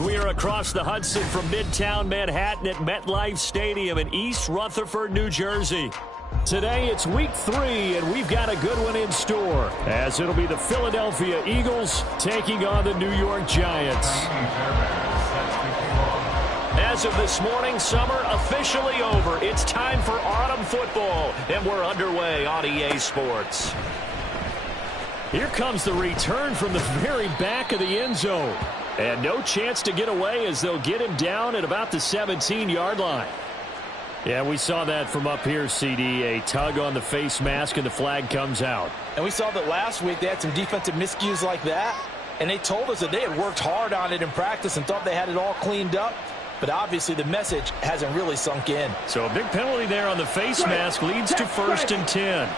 We are across the Hudson from Midtown Manhattan at MetLife Stadium in East Rutherford, New Jersey. Today it's week 3, and we've got a good one in store, as it'll be the Philadelphia Eagles taking on the New York Giants. As of this morning, summer officially over. It's time for autumn football, and we're underway on EA Sports. Here comes the return from the very back of the end zone. And no chance to get away as they'll get him down at about the 17-yard line. Yeah, we saw that from up here, CD. A tug on the face mask, and the flag comes out. And we saw that last week they had some defensive miscues like that. And they told us that they had worked hard on it in practice and thought they had it all cleaned up. But obviously the message hasn't really sunk in. So a big penalty there on the face mask leads to 1st and 10.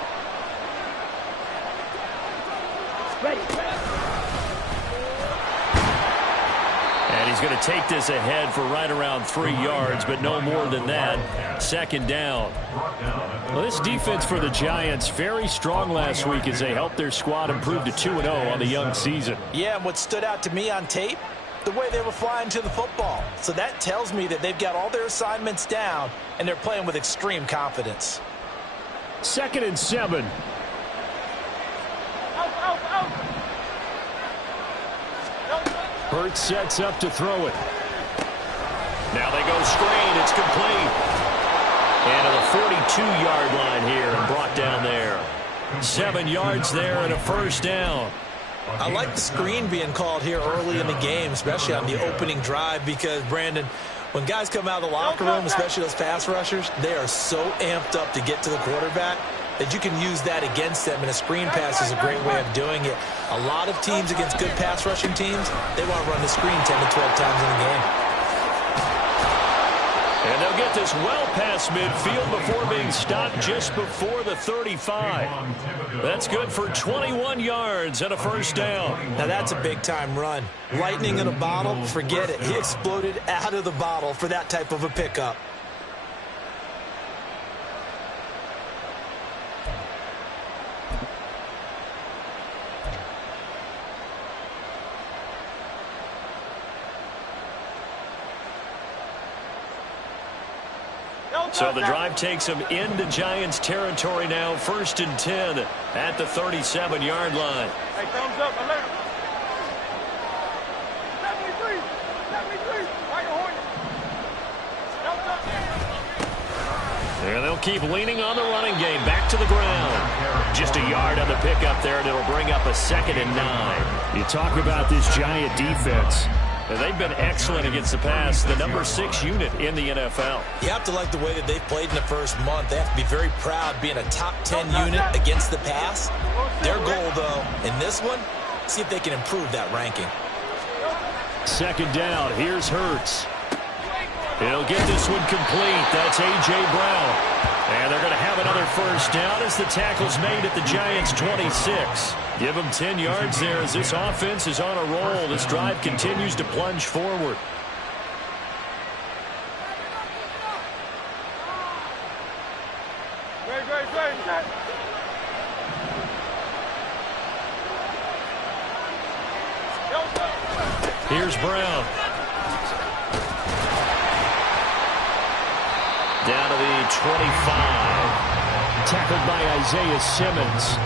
And he's going to take this ahead for right around 3 yards, but no more than that. 2nd down. Well, this defense for the Giants, very strong last week as they helped their squad improve to 2-0 on the young season. Yeah, and what stood out to me on tape, the way they were flying to the football. So that tells me that they've got all their assignments down, and they're playing with extreme confidence. 2nd and 7. Hurts sets up to throw it. Now they go screen. It's complete. And to the 42-yard line here and brought down there. 7 yards there and a 1st down. I like the screen being called here early in the game, especially on the opening drive, because, Brandon, when guys come out of the locker room, especially those pass rushers, they are so amped up to get to the quarterback that you can use that against them, and a screen pass is a great way of doing it. A lot of teams against good pass rushing teams, they want to run the screen 10 to 12 times in a game. And they'll get this well past midfield before being stopped just before the 35. That's good for 21 yards and a 1st down. Now that's a big-time run. Lightning in a bottle, forget it. He exploded out of the bottle for that type of a pickup. So the drive takes them into Giants territory now. 1st and 10 at the 37-yard line. Hey, thumbs up, my left. 73, 73, right on. And they'll keep leaning on the running game. Back to the ground. Just a yard on the pickup there, and it'll bring up a 2nd and 9. You talk about this Giant defense. They've been excellent against the pass, the number 6 unit in the NFL. You have to like the way that they've played in the first month. They have to be very proud being a top 10 unit against the pass. Their goal, though, in this one, see if they can improve that ranking. 2nd down. Here's Hurts. He'll get this one complete. That's A.J. Brown. And they're going to have another 1st down as the tackle's made at the Giants' 26. Give them 10 yards there as this offense is on a roll. This drive continues to plunge forward. Here's Brown. Down to the 25. Tackled by Isaiah Simmons.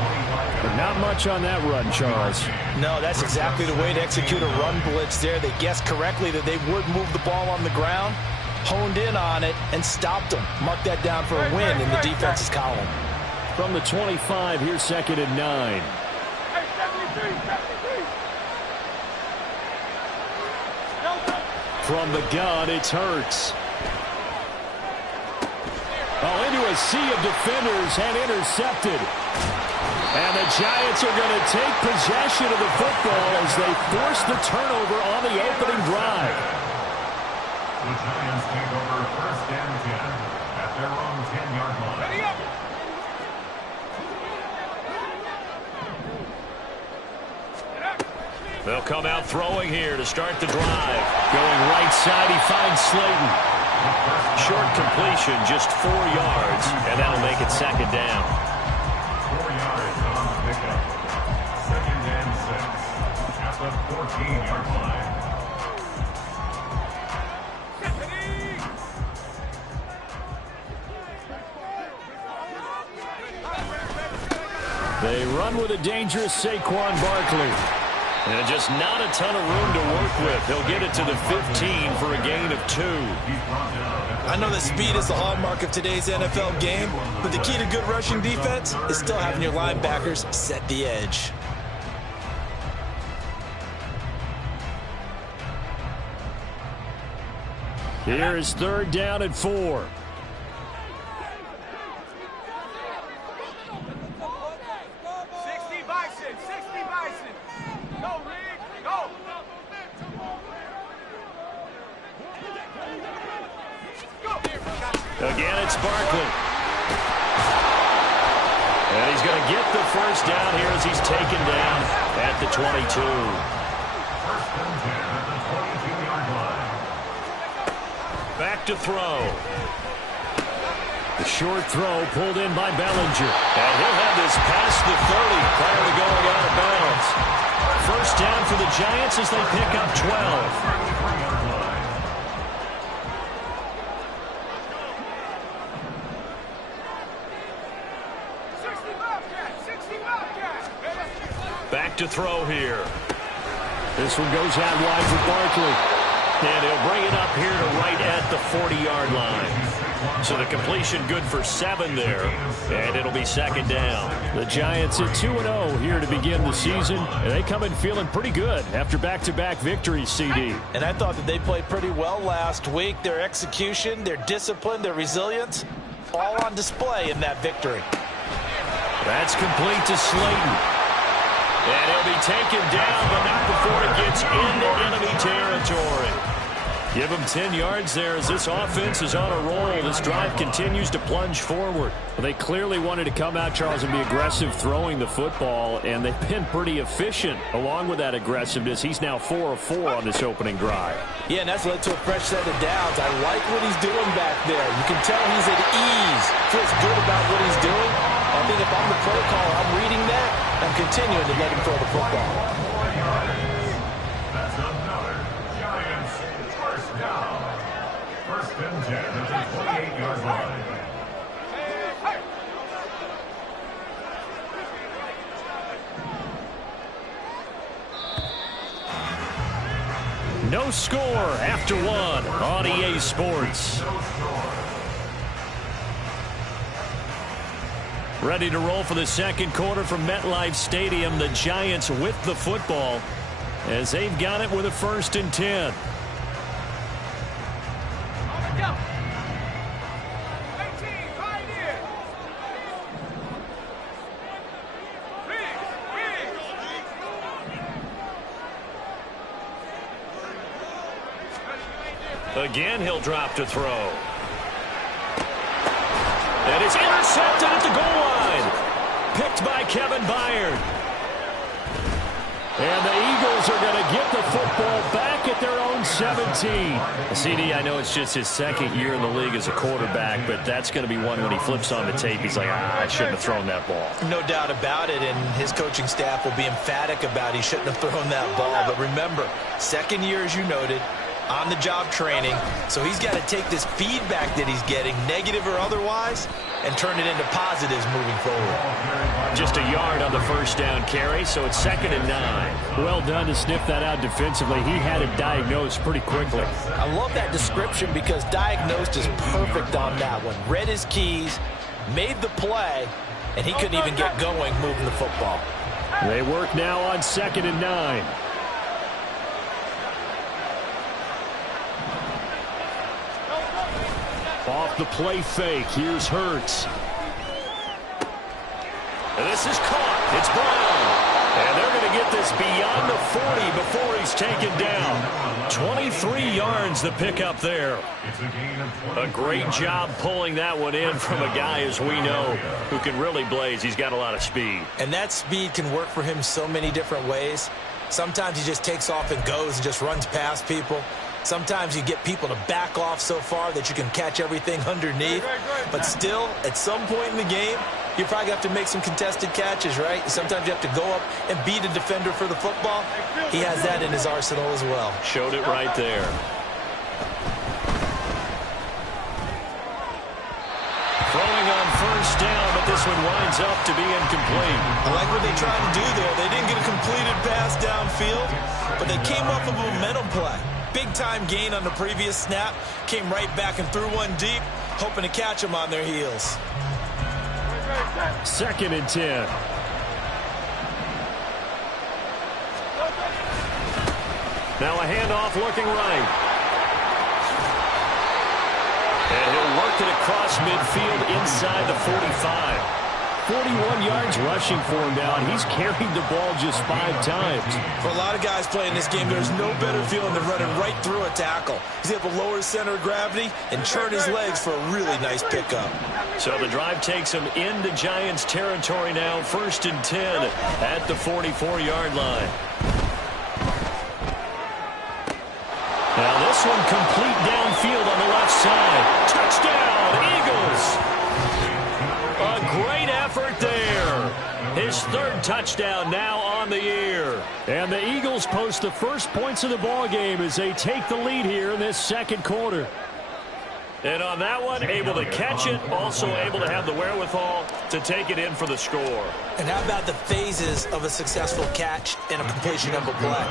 But not much on that run, Charles. No, that's exactly the way to execute a run blitz there. They guessed correctly that they would move the ball on the ground, honed in on it, and stopped them. Mark that down for a win in the defense's column. From the 25, here's 2nd and 9. From the gun, it's Hurts. Oh, into a sea of defenders and intercepted. And the Giants are going to take possession of the football as they force the turnover on the opening drive. The Giants take over 1st and 10 at their own 10-yard line. Ready up. They'll come out throwing here to start the drive. Going right side, he finds Slayton. Short completion, just 4 yards, and that'll make it 2nd down. 4 yards on the pickup. 2nd and 6 at the 14-yard line. run with a dangerous Saquon Barkley. And just not a ton of room to work with. He'll get it to the 15 for a gain of 2. I know that speed is the hallmark of today's NFL game, but the key to good rushing defense is still having your linebackers set the edge. Here is 3rd down and 4. Again, it's Barkley. And he's going to get the first down here as he's taken down at the 22. Back to throw. The short throw pulled in by Bellinger. And he'll have this past the 30 prior to going out of bounds. First down for the Giants as they pick up 12. Back to throw here. This one goes out wide for Barkley. And he'll bring it up here to right at the 40-yard line. So the completion good for 7 there. And it'll be 2nd down. The Giants at 2-0 here to begin the season. And they come in feeling pretty good after back-to-back victories, CD. And I thought that they played pretty well last week. Their execution, their discipline, their resilience, all on display in that victory. That's complete to Slayton. And he'll be taken down, but not before it gets into enemy territory. Give him 10 yards there as this offense is on a roll. This drive continues to plunge forward. Well, they clearly wanted to come out, Charles, and be aggressive throwing the football, and they've been pretty efficient along with that aggressiveness. He's now 4 of 4 on this opening drive. Yeah, and that's led to a fresh set of downs. I like what he's doing back there. You can tell he's at ease, feels good about what he's doing. I think if I'm the play caller, I'm reading that. I'm continuing to let him throw the football. That's another Giants first down. 1st and 10 at the 28-yard line. No score after 1 on EA Sports. Ready to roll for the 2nd quarter from MetLife Stadium. The Giants with the football as they've got it with a 1st and 10. Again, he'll drop to throw. And it's intercepted at the goal line. Picked by Kevin Byard. And the Eagles are going to get the football back at their own 17. CD, I know it's just his 2nd year in the league as a quarterback, but that's going to be one when he flips on the tape. He's like, I shouldn't have thrown that ball. No doubt about it, and his coaching staff will be emphatic about he shouldn't have thrown that ball. But remember, 2nd year, as you noted, on-the-job training, so he's got to take this feedback that he's getting, negative or otherwise, and turn it into positives moving forward. Just a yard on the first down carry, so it's 2nd and 9. Well done to sniff that out defensively. He had it diagnosed pretty quickly. I love that description because diagnosed is perfect on that one. Read his keys, made the play, and he couldn't even get going moving the football. They work now on 2nd and 9. Off the play fake. Here's Hurts. And this is caught. It's Brown. And they're going to get this beyond the 40 before he's taken down. 23 yards the pickup there. A great job pulling that one in from a guy, as we know, who can really blaze. He's got a lot of speed. And that speed can work for him so many different ways. Sometimes he just takes off and goes and just runs past people. Sometimes you get people to back off so far that you can catch everything underneath. But still, at some point in the game, you probably have to make some contested catches, right? Sometimes you have to go up and beat a defender for the football. He has that in his arsenal as well. Showed it right there. Throwing on first down, but this one winds up to be incomplete. I like what they tried to do there. They didn't get a completed pass downfield, but they came up with a momentum play. Big-time gain on the previous snap. Came right back and threw one deep, hoping to catch them on their heels. 2nd and 10. Now a handoff looking right. And he'll work it across midfield inside the 45. 41 yards rushing for him now, and he's carried the ball just 5 times. For a lot of guys playing this game, there's no better feeling than running right through a tackle. He's able to lower his center of gravity and churn his legs for a really nice pickup. So the drive takes him into Giants territory now, 1st and 10 at the 44-yard line. Now this one complete downfield on the left side. Touchdown, Eagles! A great effort there. His 3rd touchdown now on the year. And the Eagles post the first points of the ball game as they take the lead here in this 2nd quarter. And on that one, able to catch it, also able to have the wherewithal to take it in for the score. And how about the phases of a successful catch and a completion of a play?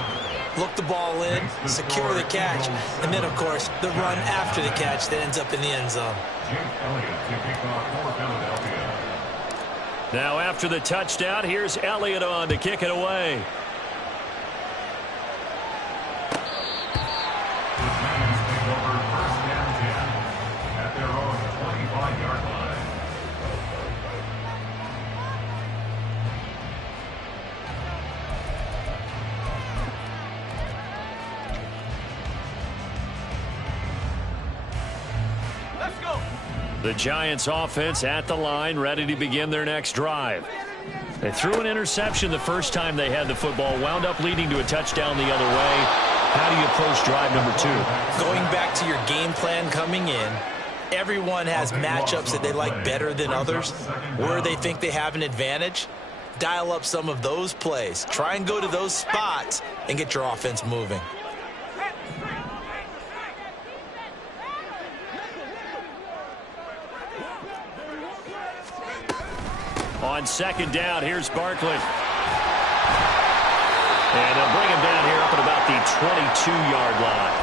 Look the ball in, secure the catch, and then, of course, the run after the catch that ends up in the end zone. Now after the touchdown, here's Elliott on to kick it away. The Giants offense at the line, ready to begin their next drive. They threw an interception the first time they had the football, wound up leading to a touchdown the other way. How do you approach drive number 2? Going back to your game plan coming in, everyone has matchups that they like better than others. Where they think they have an advantage, dial up some of those plays. Try and go to those spots and get your offense moving. On 2nd down, here's Barkley. And they'll bring him down here up at about the 22-yard line.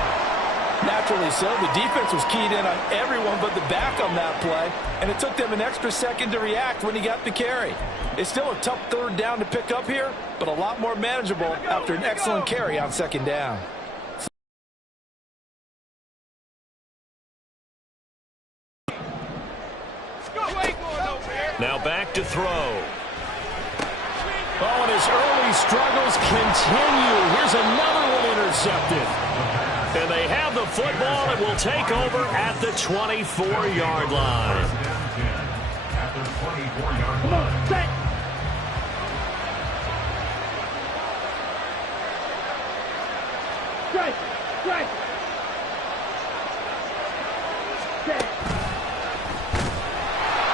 Naturally so. The defense was keyed in on everyone but the back on that play, and it took them an extra second to react when he got the carry. It's still a tough 3rd down to pick up here, but a lot more manageable after an excellent carry on 2nd down. Now back to throw. Oh, and his early struggles continue. Here's another one intercepted. And they have the football and will take over at the 24-yard line. At the 24-yard line. Strike! Strike!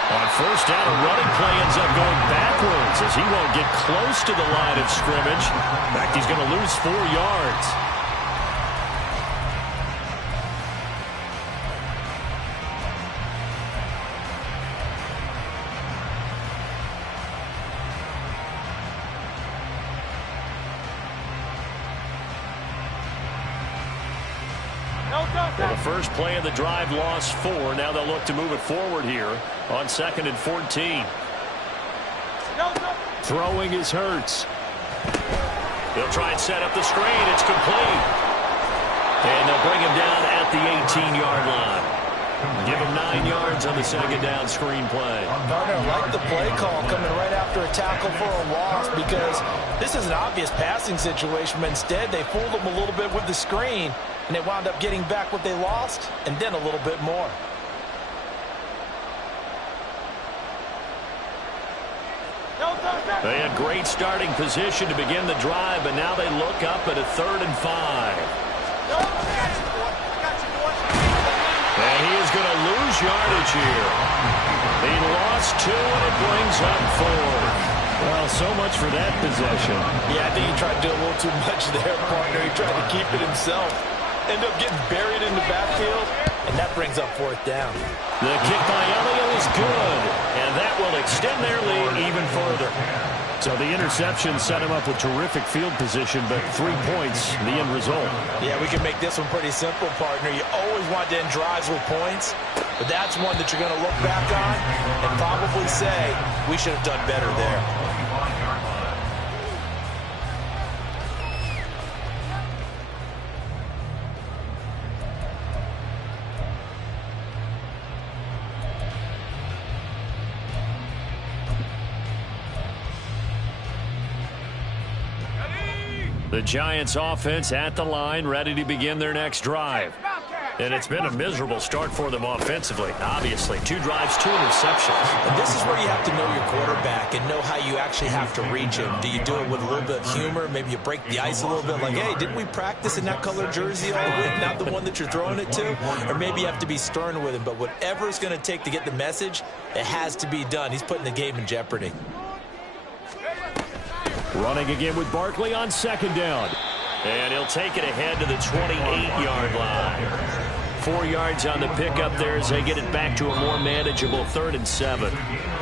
On 1st down, a running play ends up going backwards as he won't get close to the line of scrimmage. In fact, he's going to lose 4 yards. Well, the first play of the drive lost 4. Now they'll look to move it forward here on 2nd and 14. Throwing is Hurts. They'll try and set up the screen. It's complete. And they'll bring him down at the 18-yard line. Give him 9 yards on the 2nd down screen play. Gardner liked the play call coming right after a tackle for a loss because this is an obvious passing situation, but instead they fooled him a little bit with the screen, and they wound up getting back what they lost and then a little bit more. They had great starting position to begin the drive, but now they look up at a 3rd and 5. And he is going to lose yardage here. He lost 2, and it brings up 4. Well, so much for that possession. Yeah, I think he tried to do a little too much there, partner. He tried to keep it himself. Ended up getting buried in the backfield. and that brings up 4th down. The kick by Elliott is good, and that will extend their lead even further. So the interception set him up with terrific field position, but 3 points, the end result. Yeah, we can make this one pretty simple, partner. You always want to end drives with points, but that's one that you're going to look back on and probably say, we should have done better there. The Giants offense at the line, ready to begin their next drive. And it's been a miserable start for them offensively. Obviously, 2 drives, 2 interceptions. And this is where you have to know your quarterback and know how you actually have to reach him. Do you do it with a little bit of humor? Maybe you break the ice a little bit like, hey, didn't we practice in that colored jersey all week, not the one that you're throwing it to? Or maybe you have to be stern with him. But whatever it's going to take to get the message, it has to be done. He's putting the game in jeopardy. Running again with Barkley on 2nd down. And he'll take it ahead to the 28-yard line. 4 yards on the pickup there as they get it back to a more manageable 3rd and 7.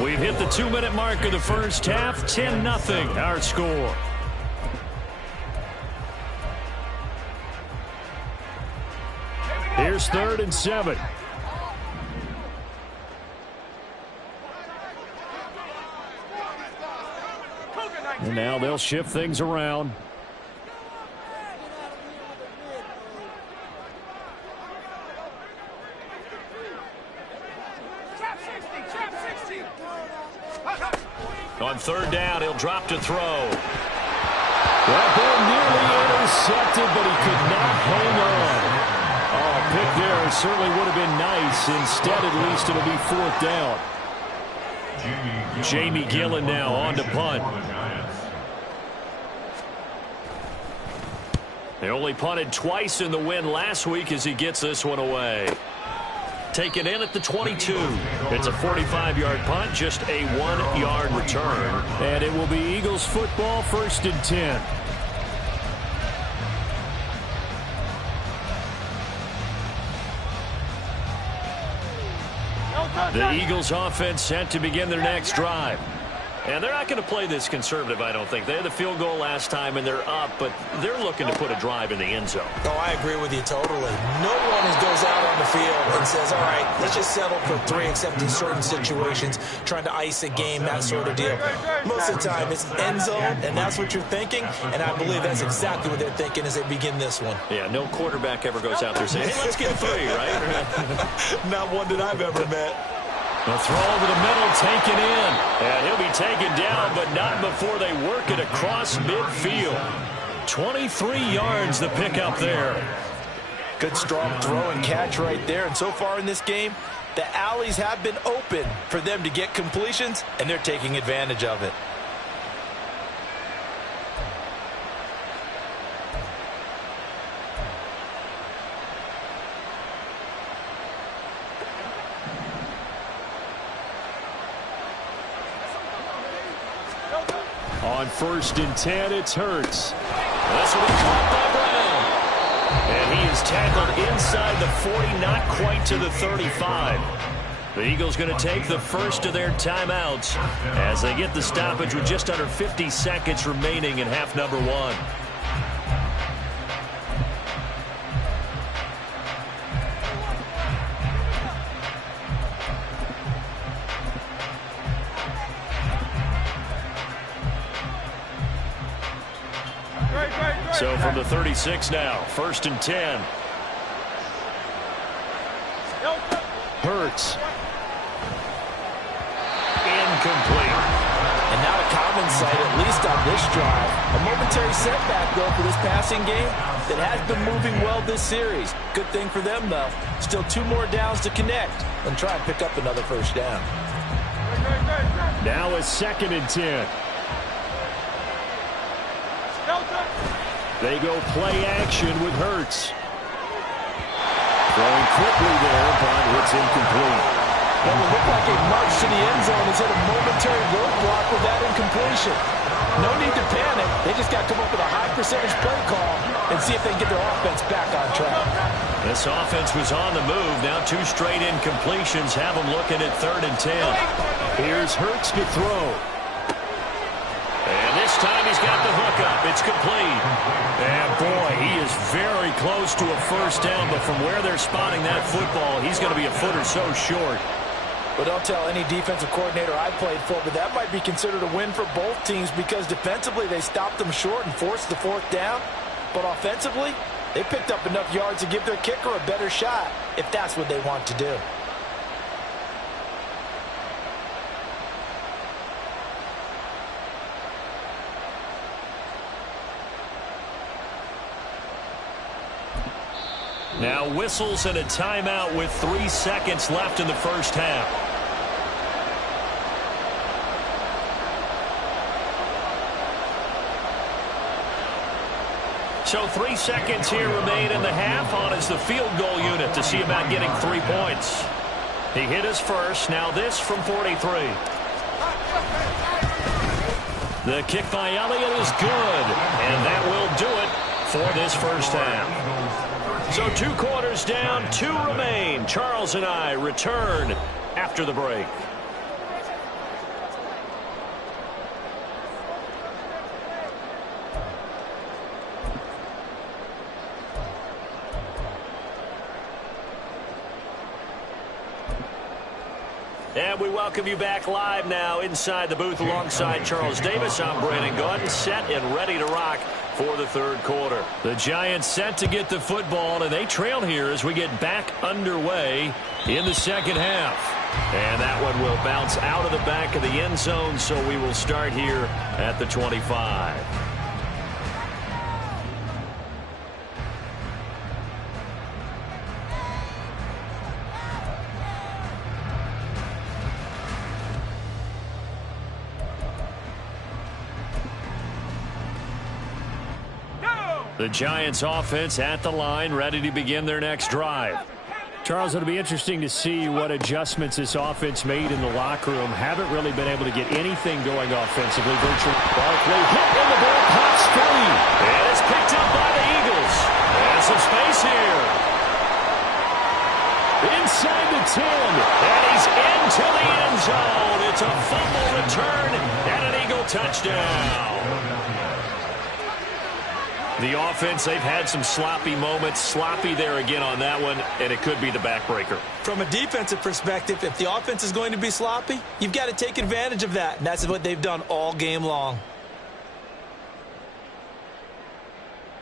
We've hit the 2-minute mark of the first half. 10-0 our score. Here's 3rd and 7. And now they'll shift things around. On 3rd down, he'll drop to throw. That ball nearly intercepted, but he could not hang on. Oh, a pick there certainly would have been nice. Instead, at least, it'll be 4th down. Jamie Gillen now on to punt. They only punted twice in the win last week as he gets this one away. Taken in at the 22. It's a 45-yard punt, just a 1-yard return. And it will be Eagles football, 1st and 10. The Eagles offense set to begin their next drive. And they're not going to play this conservative, I don't think. They had the field goal last time, and they're up, but they're looking to put a drive in the end zone. Oh, I agree with you totally. No one goes out on the field and says, all right, let's just settle for 3, except in certain situations, trying to ice a game, that sort of deal. Most of the time, it's end zone, and that's what you're thinking, and I believe that's exactly what they're thinking as they begin this one. Yeah, no quarterback ever goes out there saying, hey, let's get 3, right? Not one that I've ever met. The throw over the middle, taken in. And he'll be taken down, but not before they work it across midfield. 23 yards the pickup there. Good strong throw and catch right there. And so far in this game, the alleys have been open for them to get completions, and they're taking advantage of it. On 1st and 10, it's Hurts. This will be caught by Brown. And he is tackled inside the 40, not quite to the 35. The Eagles going to take the first of their timeouts as they get the stoppage with just under 50 seconds remaining in half number 1. So from the 36 now, 1st and 10. Hurts. Incomplete. And not a common sight, at least on this drive. A momentary setback, though, for this passing game that has been moving well this series. Good thing for them, though. Still 2 more downs to connect and try and pick up another 1st down. Now a 2nd and 10. They go play action with Hurts. Throwing quickly there, but it's incomplete. Well, it looked like a march to the end zone has hit a momentary roadblock with that incompletion. No need to panic. They just got to come up with a high percentage play call and see if they can get their offense back on track. This offense was on the move. Now 2 straight incompletions have them looking at 3rd and 10. Here's Hurts to throw. And this time he's got the hook up. It's complete. And boy, he is very close to a first down, but from where they're spotting that football, he's going to be a foot or so short. But don't tell any defensive coordinator I played for, but that might be considered a win for both teams because defensively they stopped them short and forced the 4th down. But offensively, they picked up enough yards to give their kicker a better shot if that's what they want to do. Now whistles and a timeout with 3 seconds left in the first half. So 3 seconds here remain in the half. On is the field goal unit to see about getting 3 points. He hit us first. Now this from 43. The kick by Elliott is good. And that will do it for this first half. So 2 quarters down, 2 remain. Charles and I return after the break. And we welcome you back live now inside the booth alongside Charles Davis. I'm Brandon Gaudin, set and ready to rock for the 3rd quarter. The Giants set to get the football, and they trail here as we get back underway in the second half. And that one will bounce out of the back of the end zone, so we will start here at the 25. The Giants offense at the line, ready to begin their next drive. Charles, it'll be interesting to see what adjustments this offense made in the locker room. Haven't really been able to get anything going offensively. Virtually. Barkley hit in the ball, pops free. And it's picked up by the Eagles. And some space here. Inside the 10. And he's into the end zone. It's a fumble return and an Eagle touchdown. The offense, they've had some sloppy moments. Sloppy there again on that one, and it could be the backbreaker. From a defensive perspective, if the offense is going to be sloppy, you've got to take advantage of that, and that's what they've done all game long.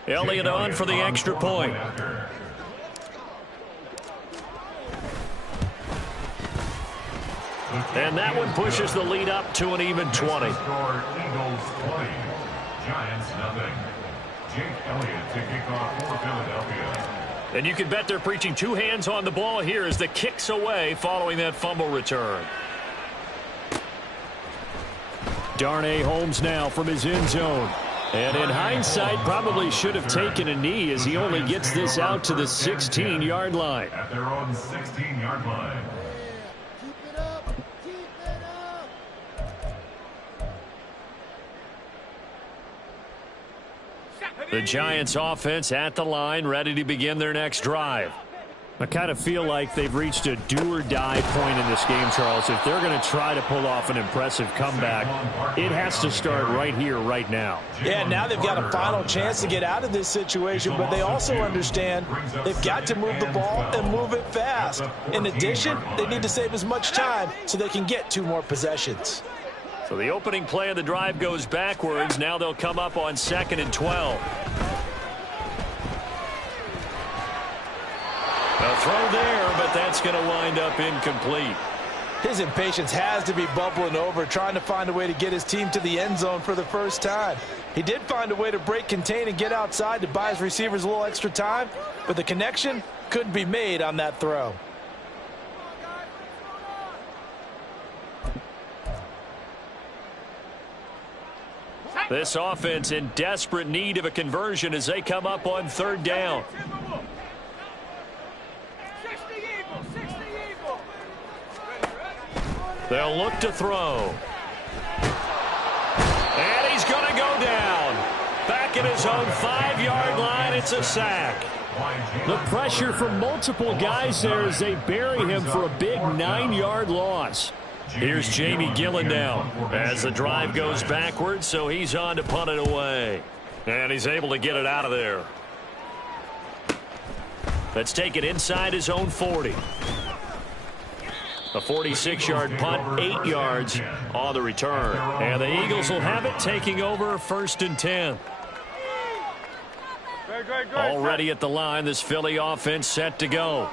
Elliott on for the extra point. And that one pushes the lead up to an even 20. Eagles 20, Giants nothing. Jake Elliott to kick off for Philadelphia. And you can bet they're preaching 2 hands on the ball here as the kick's away following that fumble return. Darnay Holmes now from his end zone. And in hindsight, probably should have taken a knee as he only gets this out to the 16-yard line. At their own 16-yard line. The Giants offense at the line, ready to begin their next drive. I kind of feel like they've reached a do-or-die point in this game, Charles. If they're going to try to pull off an impressive comeback, it has to start right here, right now. Yeah, now they've got a final chance to get out of this situation, but they also understand they've got to move the ball and move it fast. In addition, they need to save as much time so they can get 2 more possessions. So the opening play of the drive goes backwards. Now they'll come up on 2nd and 12. A throw there, but that's going to wind up incomplete. His impatience has to be bubbling over, trying to find a way to get his team to the end zone for the first time. He did find a way to break contain and get outside to buy his receivers a little extra time, but the connection couldn't be made on that throw. This offense in desperate need of a conversion as they come up on 3rd down. They'll look to throw. And he's going to go down. Back in his his own 5-yard line. It's a sack. The pressure from multiple guys there as they bury him for a big 9-yard loss. Here's Jamie Gillen now as the drive goes backwards, so he's on to punt it away. And he's able to get it out of there. Let's take it inside his own 40. A 46-yard punt, 8 yards on the return. And the Eagles will have it, taking over 1st and 10. Already at the line, this Philly offense set to go.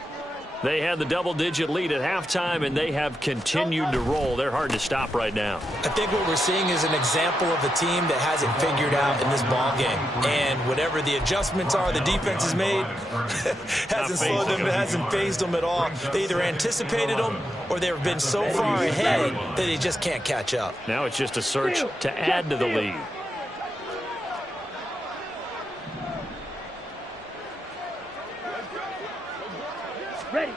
They had the double-digit lead at halftime, and they have continued to roll. They're hard to stop right now. I think what we're seeing is an example of a team that hasn't figured out in this ball game. And whatever the adjustments are the defense has made hasn't slowed them, it hasn't phased them at all. They either anticipated them or they've been so far ahead that they just can't catch up. Now it's just a search to add to the lead. Ready.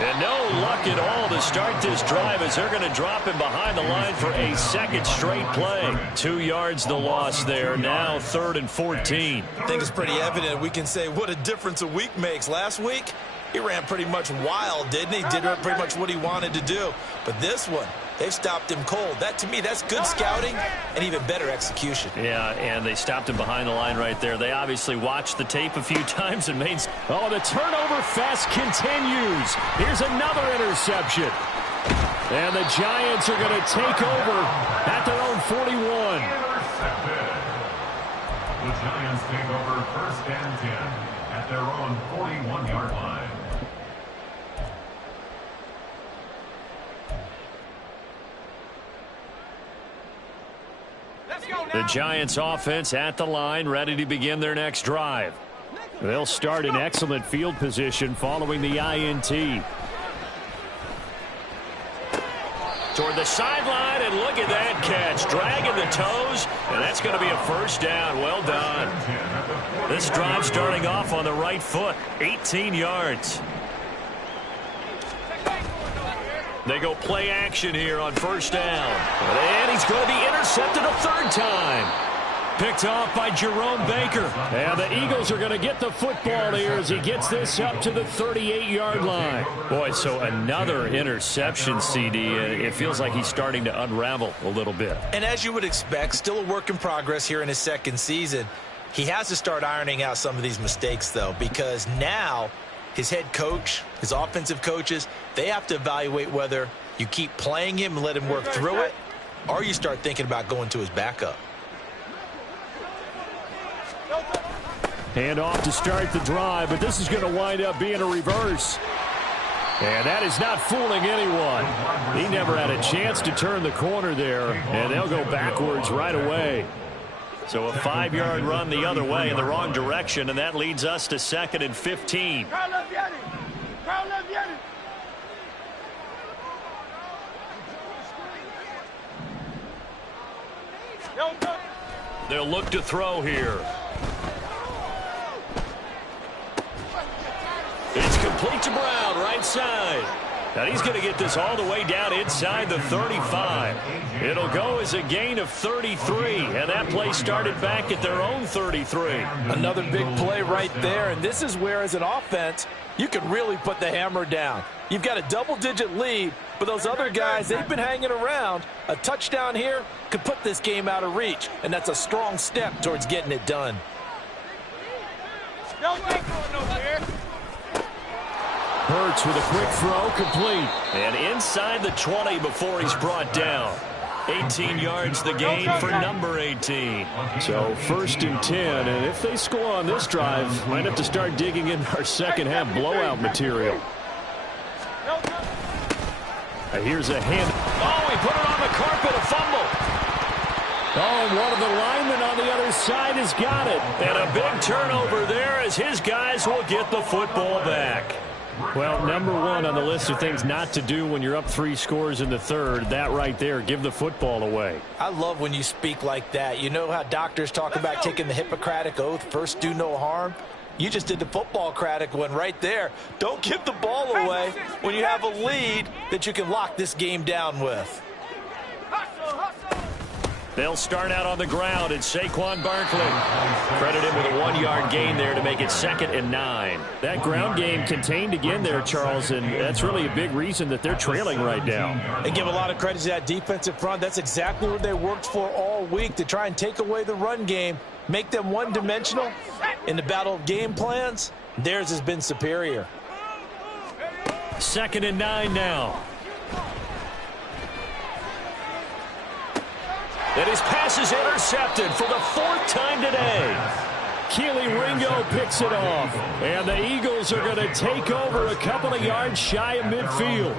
And no luck at all to start this drive as they're going to drop him behind the line for a second straight play. 2 yards the loss there. Now 3rd and 14. I think it's pretty evident. We can say what a difference a week makes. Last week, he ran pretty much wild, didn't he? Did pretty much what he wanted to do. But this one, they've stopped him cold. That, to me, that's good scouting and even better execution. Yeah, and they stopped him behind the line right there. They obviously watched the tape a few times and made... Oh, the turnover fest continues. Here's another interception. And the Giants are going to take over at their own 41. Intercepted. The Giants take over 1st and 10 at their own 41-yard line. The Giants offense at the line, ready to begin their next drive. They'll start in excellent field position following the INT. Toward the sideline, and look at that catch. Dragging the toes, and that's going to be a 1st down. Well done. This drive starting off on the right foot. 18 yards. They go play action here on 1st down. And he's going to be intercepted a 3rd time. Picked off by Jerome Baker. And the Eagles are going to get the football here as he gets this up to the 38-yard line. Boy, so another interception, CD. It feels like he's starting to unravel a little bit. And as you would expect, still a work in progress here in his 2nd season. He has to start ironing out some of these mistakes, though, because now his head coach, his offensive coaches, they have to evaluate whether you keep playing him and let him work through it, or you start thinking about going to his backup. Hand off to start the drive, but this is going to wind up being a reverse. And that is not fooling anyone. He never had a chance to turn the corner there, and they'll go backwards right away. So a 5-yard run the other way in the wrong direction, and that leads us to 2nd and 15. They'll look to throw here. It's complete to Brown, right side. And he's going to get this all the way down inside the 35. It'll go as a gain of 33, and that play started back at their own 33. Another big play right there, and this is where, as an offense, you can really put the hammer down. You've got a double-digit lead, but those other guys, they've been hanging around. A touchdown here could put this game out of reach, and that's a strong step towards getting it done. Hurts with a quick throw, complete. And inside the 20 before he's brought down. 18 yards the gain for number 18. So 1st and 10, and if they score on this drive, might have to start digging in our second-half blowout material. Here's a hand. Oh, he put it on the carpet, a fumble. Oh, and one of the linemen on the other side has got it. And a big turnover there as his guys will get the football back. Well, number one on the list of things not to do when you're up 3 scores in the 3rd, that right there, give the football away. I love when you speak like that. You know how doctors talk about taking the Hippocratic Oath, first do no harm? You just did the football-cratic one right there. Don't give the ball away when you have a lead that you can lock this game down with. They'll start out on the ground, and Saquon Barkley. Credit him with a 1-yard gain there to make it 2nd and 9. That ground game contained again there, Charles, and that's really a big reason that they're trailing right now. And give a lot of credit to that defensive front. That's exactly what they worked for all week, to try and take away the run game, make them one-dimensional. In the battle of game plans, theirs has been superior. 2nd and 9 now. And his pass is intercepted for the 4th time today. Keely Ringo picks it off. And the Eagles are going to take over a couple of yards shy of midfield.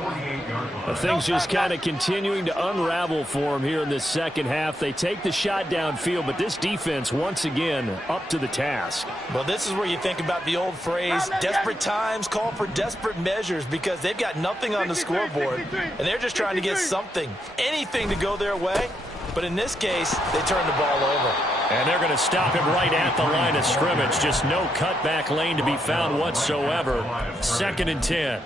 Things just kind of continuing to unravel for them here in this second half. They take the shot downfield, but this defense, once again, up to the task. Well, this is where you think about the old phrase, desperate times call for desperate measures, because they've got nothing on the scoreboard, and they're just trying to get something, anything to go their way. But in this case, they turn the ball over. And they're going to stop him right at the line of scrimmage. Just no cutback lane to be found whatsoever. 2nd and 10.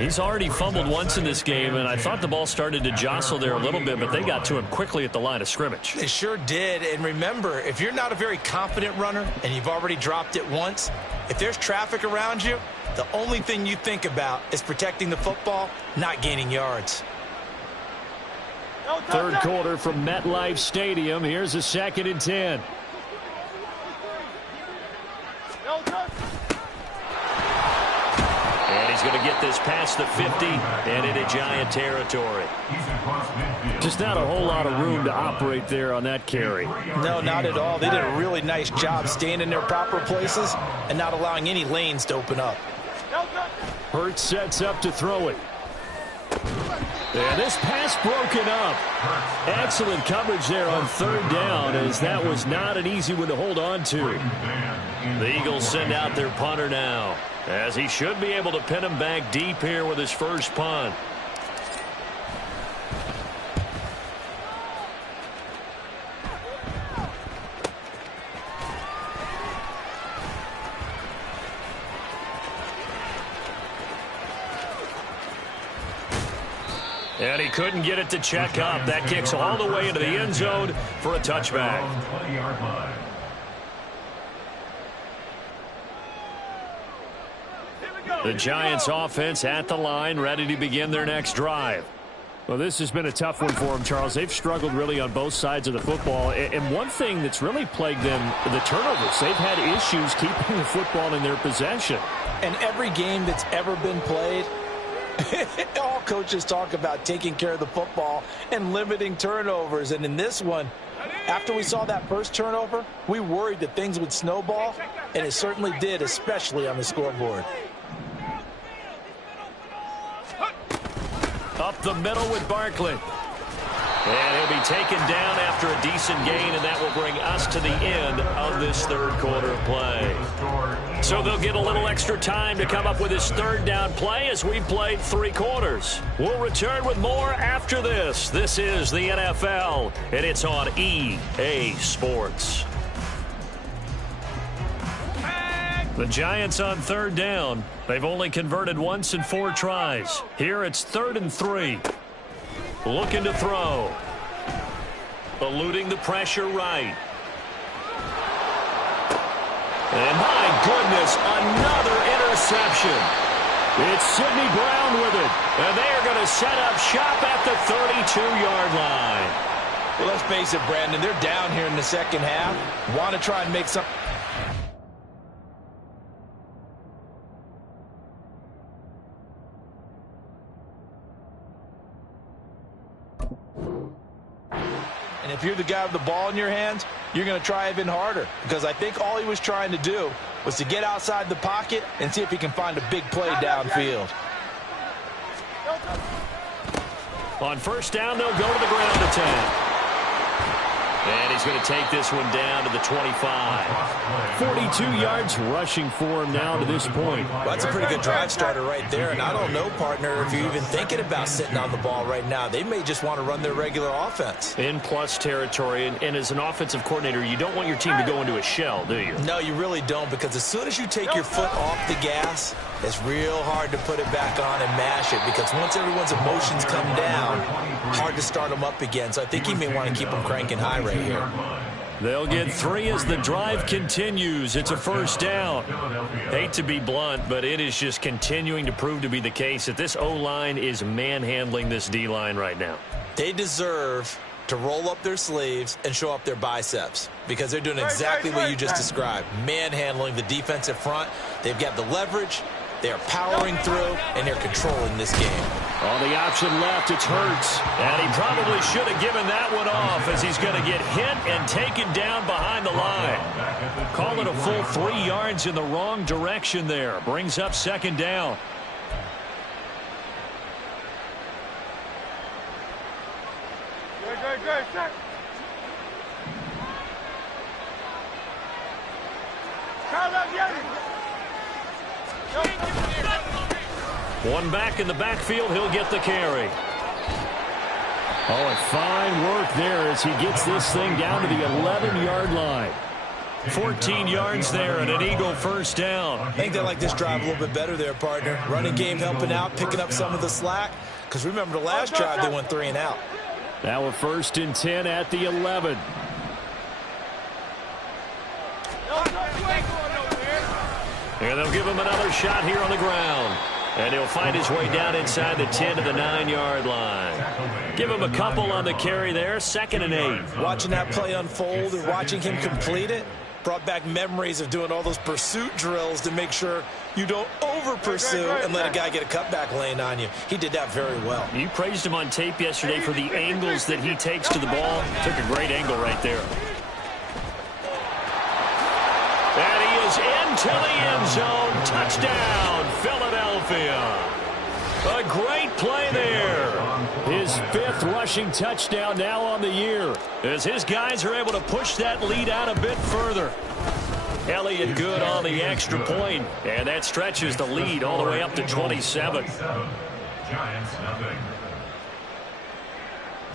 He's already fumbled once in this game, and I thought the ball started to jostle there a little bit, but they got to him quickly at the line of scrimmage. They sure did. And remember, if you're not a very confident runner and you've already dropped it once, if there's traffic around you, the only thing you think about is protecting the football, not gaining yards. Third quarter from MetLife Stadium. Here's a 2nd and 10. And he's going to get this past the 50 and into Giant territory. Just not a whole lot of room to operate there on that carry. No, not at all. They did a really nice job staying in their proper places and not allowing any lanes to open up. Hurts sets up to throw it. And this pass broken up. Excellent coverage there on 3rd down, as that was not an easy one to hold on to. The Eagles send out their punter now, as he should be able to pin him back deep here with his first punt. And he couldn't get it to check up. That kicks all the way into the end zone for a touchback. The Giants offense at the line, ready to begin their next drive. Well, this has been a tough one for them, Charles. They've struggled really on both sides of the football. And one thing that's really plagued them, the turnovers. They've had issues keeping the football in their possession. And every game that's ever been played, all coaches talk about taking care of the football and limiting turnovers. And in this one, after we saw that first turnover, we worried that things would snowball, and it certainly did, especially on the scoreboard. Up the middle with Barkley. And he'll be taken down after a decent gain, and that will bring us to the end of this third quarter play. So they'll get a little extra time to come up with his 3rd down play as we've played 3 quarters. We'll return with more after this. This is the NFL, and it's on EA Sports. The Giants on 3rd down. They've only converted once in 4 tries. Here it's 3rd and 3. Looking to throw. Eluding the pressure right. And my goodness, another interception. It's Sidney Brown with it. And they are going to set up shop at the 32-yard line. Well, let's face it, Brandon, they're down here in the second half. Want to try and make some... And if you're the guy with the ball in your hands, you're going to try even harder, because I think all he was trying to do was to get outside the pocket and see if he can find a big play downfield. On 1st down, they'll go to the ground attack. And he's going to take this one down to the 25. 42 yards rushing for him now to this point. Well, that's a pretty good drive starter right there. And I don't know, partner, if you're even thinking about sitting on the ball right now. They may just want to run their regular offense. In plus territory. And as an offensive coordinator, you don't want your team to go into a shell, do you? No, you really don't, because as soon as you take your foot off the gas, it's real hard to put it back on and mash it, because once everyone's emotions come down, hard to start them up again. So I think he may want to keep them cranking high right here. They'll get 3 as the drive continues. It's a first down. Hate to be blunt, but it is just continuing to prove to be the case that this O-line is manhandling this D-line right now. They deserve to roll up their sleeves and show up their biceps, because they're doing exactly what you just described, manhandling the defensive front. They've got the leverage, they're powering through, and they're controlling this game. On the option left, it's Hurts. And he probably should have given that one off, as he's going to get hit and taken down behind the line. Call it a full 3 yards in the wrong direction there. Brings up second down. One back in the backfield, he'll get the carry. Oh, and fine work there as he gets this thing down to the 11-yard line. 14 yards there and an Eagle first down. I think they like this drive a little bit better there, partner. Running game helping out, picking up some of the slack. Because remember, the last drive, they went 3 and out. Now a 1st and 10 at the 11. And they'll give him another shot here on the ground. And he'll find his way down inside the 10 to the 9-yard line. Give him a couple on the carry there. 2nd and 8. Watching that play unfold and watching him complete it brought back memories of doing all those pursuit drills to make sure you don't over-pursue and let a guy get a cutback lane on you. He did that very well. You praised him on tape yesterday for the angles that he takes to the ball. Took a great angle right there. And he is into the end zone. Touchdown, Philadelphia. A great play there. His 5th rushing touchdown now on the year, as his guys are able to push that lead out a bit further. Elliott good on the extra point, and that stretches the lead all the way up to 27. Giants nothing.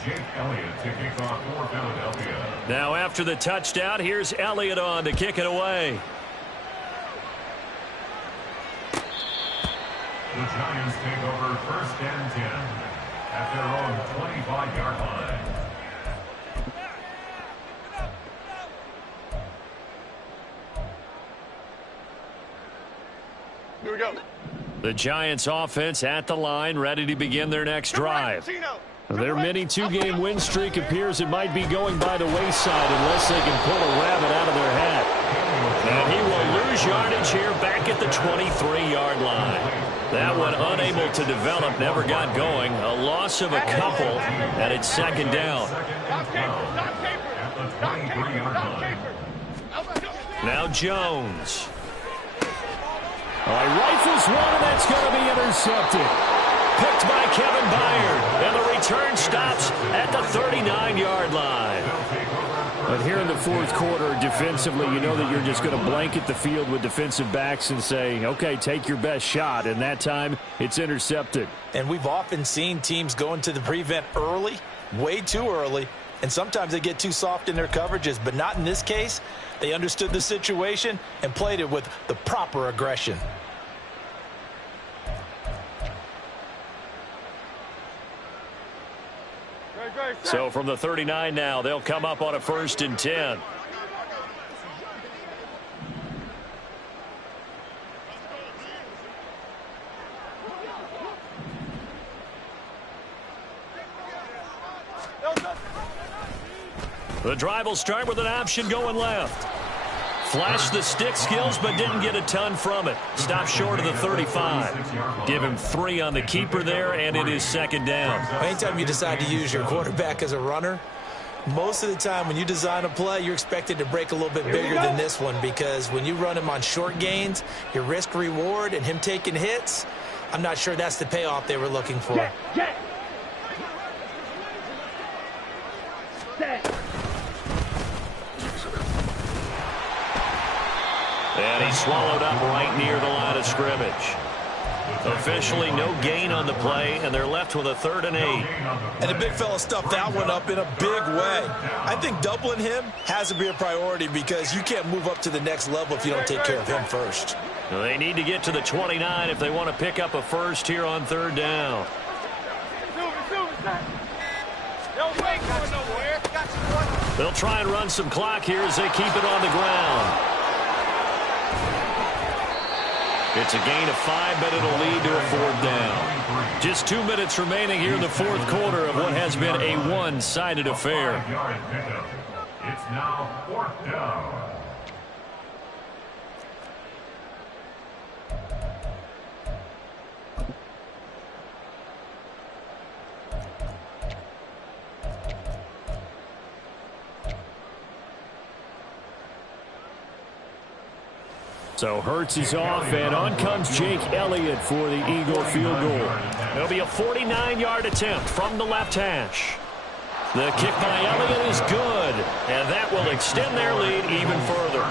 Jake Elliott to kick off for Philadelphia. Now after the touchdown, here's Elliott on to kick it away. The Giants take over 1st and 10 at their own 25-yard line. Here we go. The Giants offense at the line, ready to begin their next drive. Their mini 2-game win streak appears it might be going by the wayside unless they can pull a rabbit out of their hat. And he will lose yardage here back at the 23-yard line. That one unable to develop, never got going. A loss of a couple, and it's 2nd down. Now Jones. Rifles one, and that's going to be intercepted. Picked by Kevin Byard, and the return stops at the 39-yard line. But here in the 4th quarter, defensively, you know that you're just going to blanket the field with defensive backs and say, okay, take your best shot. And that time, it's intercepted. And we've often seen teams go into the prevent early, way too early, and sometimes they get too soft in their coverages. But not in this case. They understood the situation and played it with the proper aggression. So from the 39 now, they'll come up on a 1st and 10. The drive will start with an option going left. Flashed the stick skills, but didn't get a ton from it. Stopped short of the 35. Give him 3 on the keeper there, and it is 2nd down. Anytime you decide to use your quarterback as a runner, most of the time when you design a play, you're expected to break a little bit bigger than this one, because when you run him on short gains, your risk-reward and him taking hits, I'm not sure that's the payoff they were looking for. And he's swallowed up right near the line of scrimmage. Officially no gain on the play, and they're left with a 3rd and 8. And the big fella stuffed that one up in a big way. I think doubling him has to be a priority because you can't move up to the next level if you don't take care of him first. They need to get to the 29 if they want to pick up a first here on 3rd down. They'll try and run some clock here as they keep it on the ground. It's a gain of 5, but it'll lead to a 4th down. Just 2 minutes remaining here in the 4th quarter of what has been a one-sided affair. It's now 4th down. So Hurts is off, and on comes Jake Elliott for the Eagle field goal. It'll be a 49-yard attempt from the left hash. The kick by Elliott is good, and that will extend their lead even further.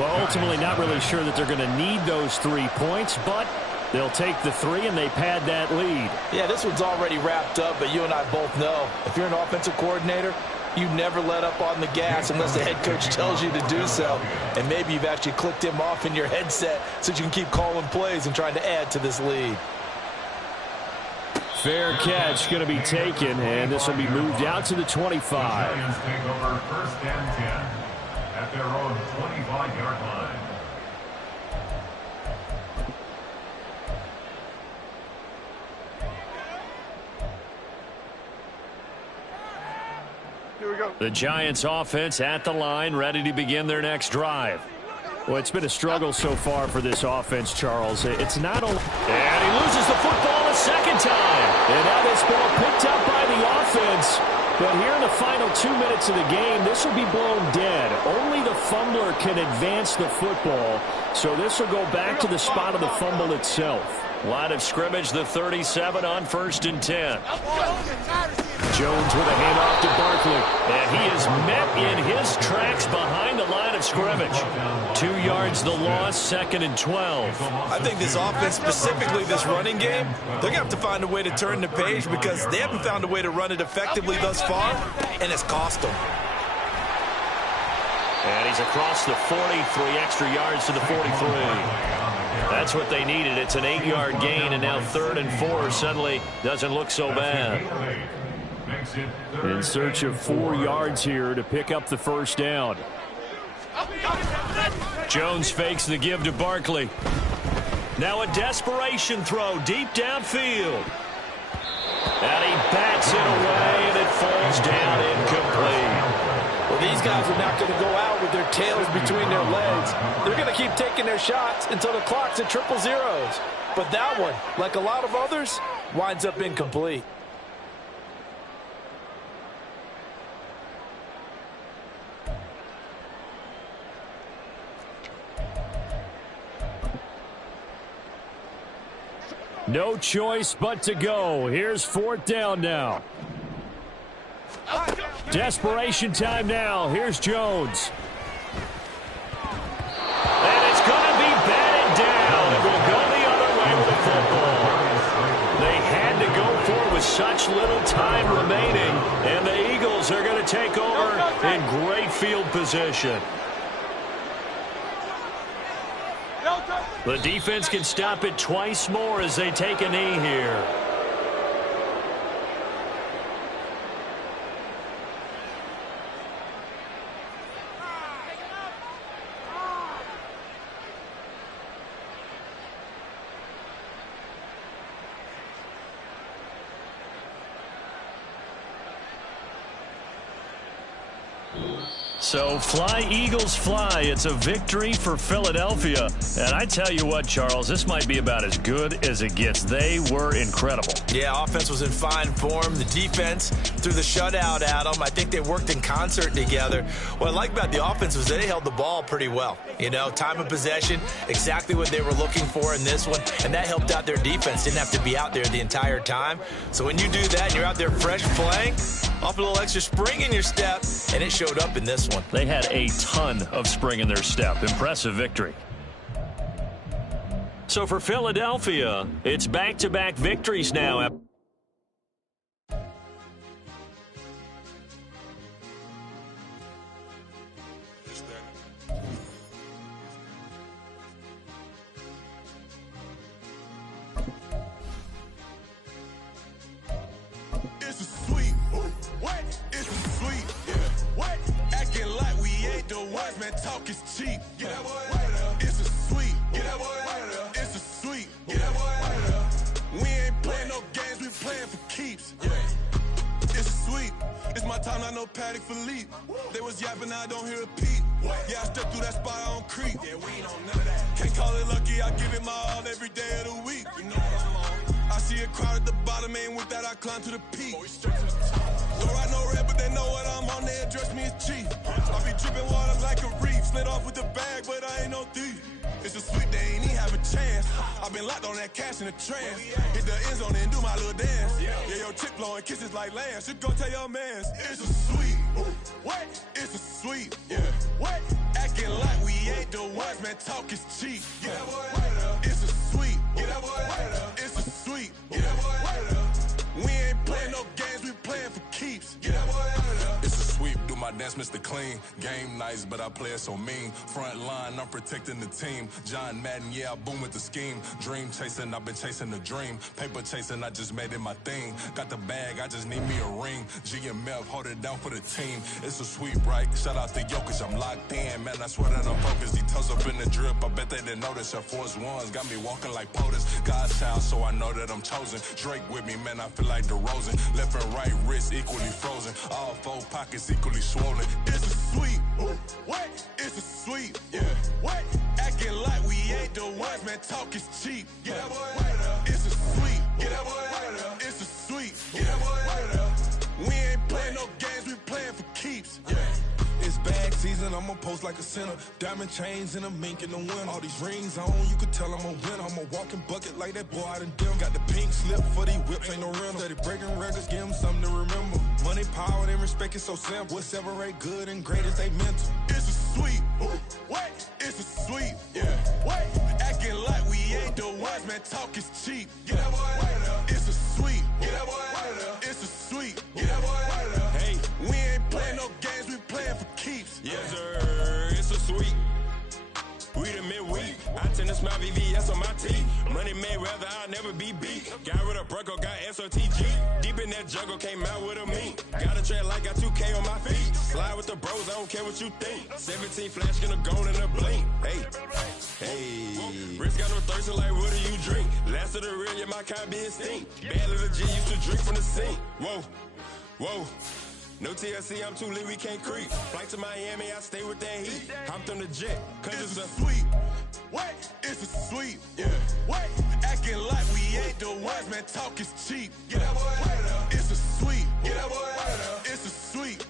Well, ultimately not really sure that they're going to need those 3 points, but they'll take the 3 and they pad that lead. Yeah, this one's already wrapped up, but you and I both know if you're an offensive coordinator, you never let up on the gas unless the head coach tells you to do so. And maybe you've actually clicked him off in your headset so you can keep calling plays and trying to add to this lead. Fair catch going to be taken, and this will be moved out to the 25. Giants take over 1st and 10 at their own 25-yard line. The Giants offense at the line, ready to begin their next drive. Well, it's been a struggle so far for this offense, Charles. It's not only... And he loses the football a second time. And now this ball picked up by the offense. But here in the final 2 minutes of the game, this will be blown dead. Only the fumbler can advance the football. So this will go back to the spot of the fumble itself. Line of scrimmage, the 37 on 1st and 10. Jones with a handoff to Barkley. And he is met in his tracks behind the line of scrimmage. 2 yards the loss, 2nd and 12. I think this offense, specifically this running game, they're going to have to find a way to turn the page because they haven't found a way to run it effectively thus far, and it's cost them. And he's across the 40, 3 extra yards to the 43. That's what they needed. It's an 8-yard gain, and now 3rd and 4 suddenly doesn't look so bad. In search of 4 yards here to pick up the 1st down. Jones fakes the give to Barkley. Now a desperation throw deep downfield. And he bats it away, and it falls down incomplete. Well, these guys are not going to go out with their tails between their legs. They're going to keep taking their shots until the clock's at 000. But that one, like a lot of others, winds up incomplete. No choice but to go. Here's 4th down now. Desperation time now. Here's Jones. And it's going to be batted down. It will go the other way with the football. They had to go for it with such little time remaining. And the Eagles are going to take over in great field position. The defense can stop it twice more as they take a knee here. So fly, Eagles, fly. It's a victory for Philadelphia. And I tell you what, Charles, this might be about as good as it gets. They were incredible. Yeah, offense was in fine form. The defense threw the shutout at them. I think they worked in concert together. What I like about the offense was they held the ball pretty well. You know, time of possession, exactly what they were looking for in this one. And that helped out their defense. Didn't have to be out there the entire time. So when you do that and you're out there fresh playing, off a little extra spring in your step, and it showed up in this one. They had a ton of spring in their step. Impressive victory. So for Philadelphia, it's back-to-back victories now. It's a sweet, what? It's a sweet, yeah. What? Acting like we ain't the ones, man. Talk is cheap. Get that boy. It's a sweet, get that boy. It's a sweet, get that boy. We ain't playing no games, we playing for keeps. Yeah. It's a sweet. It's my time, not no Paddock Philippe. They was yapping, I don't hear a peep. Yeah, I step through that spot, I don't creep. Yeah, we ain't on none of that. Can't call it lucky, I give it my all every day of the week. You know what I'm on. I see a crowd at the bottom, and with that I climb to the peak. Don't ride no red, but they know what I'm on. They address me as chief. I be dripping water like a reef. Slid off with the bag, but I ain't no thief. It's a sweet, they ain't even have a chance. I been locked on that cash in a trance. Hit the end zone and do my little dance. Yeah, your chick blowing kisses like Lance. You go tell your mans. It's a sweet. What? It's a sweet. Yeah. What? Acting like we ain't the ones, man. Talk is cheap. Yeah. It's a sweet. Get that boy. It's a sweet. Get that boy. We ain't playing no games, we playing for keeps. Get that boy. It's a sweep, do my dance, Mr. Clean. Game nice, but I play it so mean. Front line, I'm protecting the team. John Madden, yeah, I boom with the scheme. Dream chasing, I've been chasing the dream. Paper chasing, I just made it my thing. Got the bag, I just need me a ring. GMF, hold it down for the team. It's a sweep, right? Shout out to Jokic, I'm locked in. Man, I swear that I'm focused. He tells up in the drip, I bet they didn't notice. Your force ones got me walking like POTUS. God's child, so I know that I'm chosen. Drake with me, man, I feel like DeRozan. Left and right wrist equally frozen. All four pockets equally swollen. It's a sweep. What? It's a sweep. Yeah. What? Acting like we ain't the ones, man. Talk is cheap. Get that boy. It's a sweep. Get that boy. It's a sweep. Get that boy. We ain't playing no games, we playing for keeps. Yeah. It's bag season, I'ma post like a sinner. Diamond chains and a mink in the wind. All these rings on, you could tell I'm a winner. I'm a walking bucket like that boy out in dim. Got the pink slip for these whips, ain't no rental. Steady breaking records, give them something to remember. Money, power, and respect is so simple. What separate good and great is they mental. It's a sweet. What? It's a sweet. Yeah. What? Acting like we ain't the ones, man. Talk is cheap. Get that boy. It's a sweet. Get that boy. It's a sweet. Get that boy. Hey, we ain't playing no games, we playing for keeps. Yes, sir. It's a sweet. We the midweek. I tend to smile VVS on my teeth. Money made rather I'll never be beat. Got rid of Bronco, got SOTG. Deep in that jungle, came out with a meat. Got a track like got 2K on my feet. Slide with the bros, I don't care what you think. 17 flash, gonna go in a blink. Hey, hey. Wrist got no thirst, like what do you drink? Last of the real, yeah, my kind be extinct. Bad little G used to drink from the sink. Whoa, whoa. No TLC, I'm too lit, we can't creep. Flight to Miami, I stay with that heat. Hopped on the jet, cause it's a sweet. What? It's a sweet. Yeah. What? Acting like we ain't the ones, man. Talk is cheap. Get that boy. It's a sweet. Get that boy. It's a sweet.